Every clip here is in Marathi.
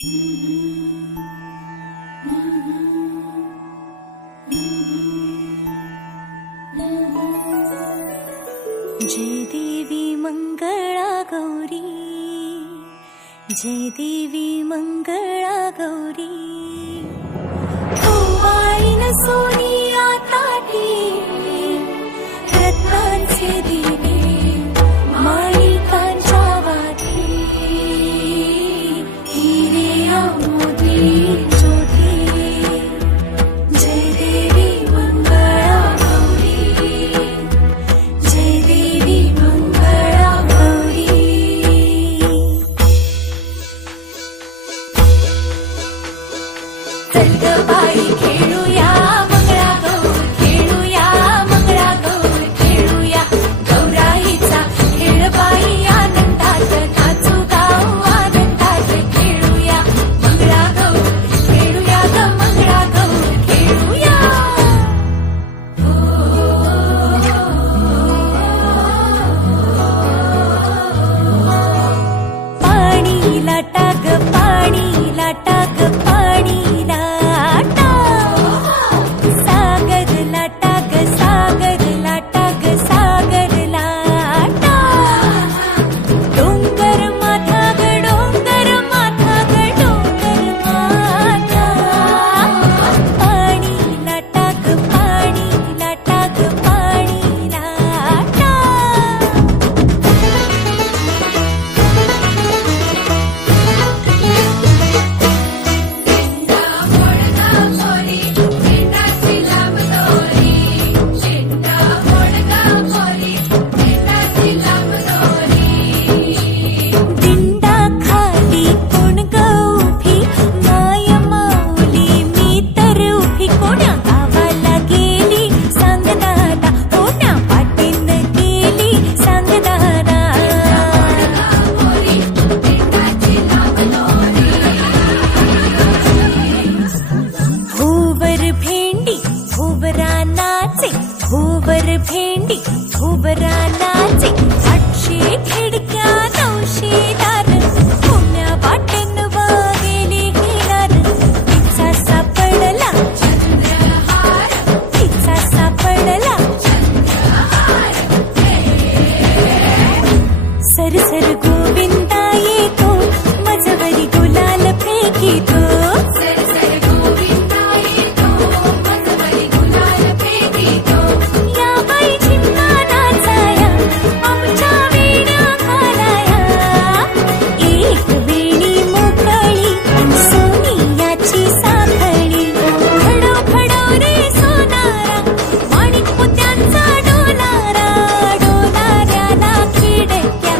जय देवी मंगला गौरी, जय देवी मंगला गौरी। ओवाळीन सोनिया ताटी रत्नांचे दिवे माणिकांच्या वाती, हिरे मोती ज्योती। जय देवी मंगला गौरी, जय देवी मंगला गौरी। चल ग बाई खेळूया मंगळा गौर, खेळूया मंगळा गौर, खेळूया गौराईचा खेळ बाई आनंदात नाचू गाऊ आनंदात। खेळूया मंगळा गौर, खेळूया ग मंगळा गौर, खेळूया। पाणी लाटा ग पाणी लाटा ग पाणी लाटा, सागर लाटा ग सागर लाटा ग सागर लाटा। डोंगर माथा ग डोंगर माथा ग डोंगर माथा, पाणी लाटा ग पाणी लाटा ग पाणी लाटा। दिंडा खाली कोण ग उभी, माय माऊली मी तर उभी। कोण्या गावाला गेली सांग दादा, कोण्या पाटीन गेली सांग दादा। भुवर भेंडी भुवरा नाचे, भुवर भेंडी भुवरा नाचे। 800 खिडक्या 900 दार, कोण्या वाटेन गेली हिलार। तिचा सापडला चंद्रहार, तिचा सापडला चंद्रहार। सरसर गोविंदा येतो, मजवरी गुलाल फेकीतो। सरसर गोविंदा येतो, मजवरी गुलाल फेकीतो। या बाई झिम्मा नाचाया, आमच्या वेण्या घालाया। एक वेणी मोकळी सोनियाची साखळी, खडो खडो रे सोनारा, माणिक मोत्यांचा डोलारा। डोलाऱ्याला खिडक्या,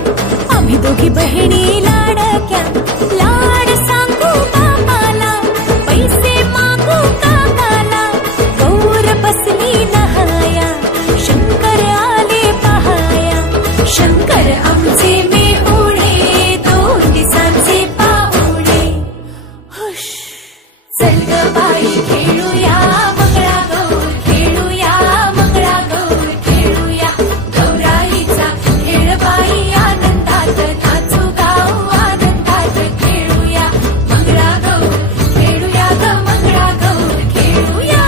आम्ही दोघी बहिणी लाडक्या। लाड सांगू बापाला, पैसे मागू काकाला। गौर बसली नहाया, शंकर आले पहाया। शंकर आमचे मेहुणे, 2 दिवसांचे पाहुणे। हुश चल ग बाई खेळूया मंगळा गौर, खेळूया मंगळा गौर, खेळूया गौराईचा खेळ बाई आनंदात नाचू गाऊ आनंदात। खेळूया मंगळा गौर, खेळूया ग मंगळा गौर, खेळूया।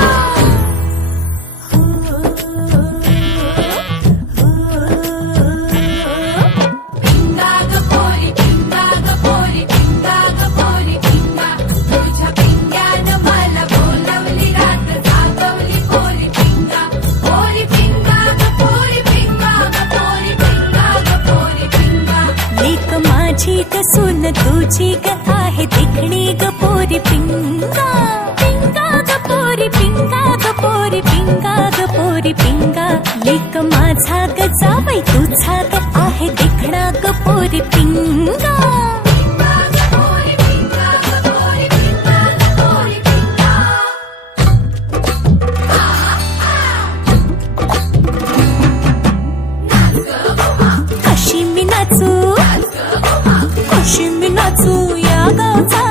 पिंगा ग पोरी पिंगा ग पोरी पिंगा ग पोरी पिंगा, तुझ्या पिंग्यानं मला बोलावली रात जागवली पोरी पिंगा। पोरी पिंगा ग पोरी पिंगा ग पोरी पिंगा ग पोरी पिंगा। लेक माझी ग सून तुझी ग आहे देखणी ग पोरी पिंगा। पिंगा ग पोरी पिंगा ग पोरी पिंगा ग पोरी पिंगा। लेक माझा ग जावई तुझा ग आहे देखणा ग पोरी पिंगा। पिंगा ग पोरी पिंगा ग पोरी पिंगा ग पोरी पिंगा। कशी मी नाचू, कशी मी नाचू या गावचा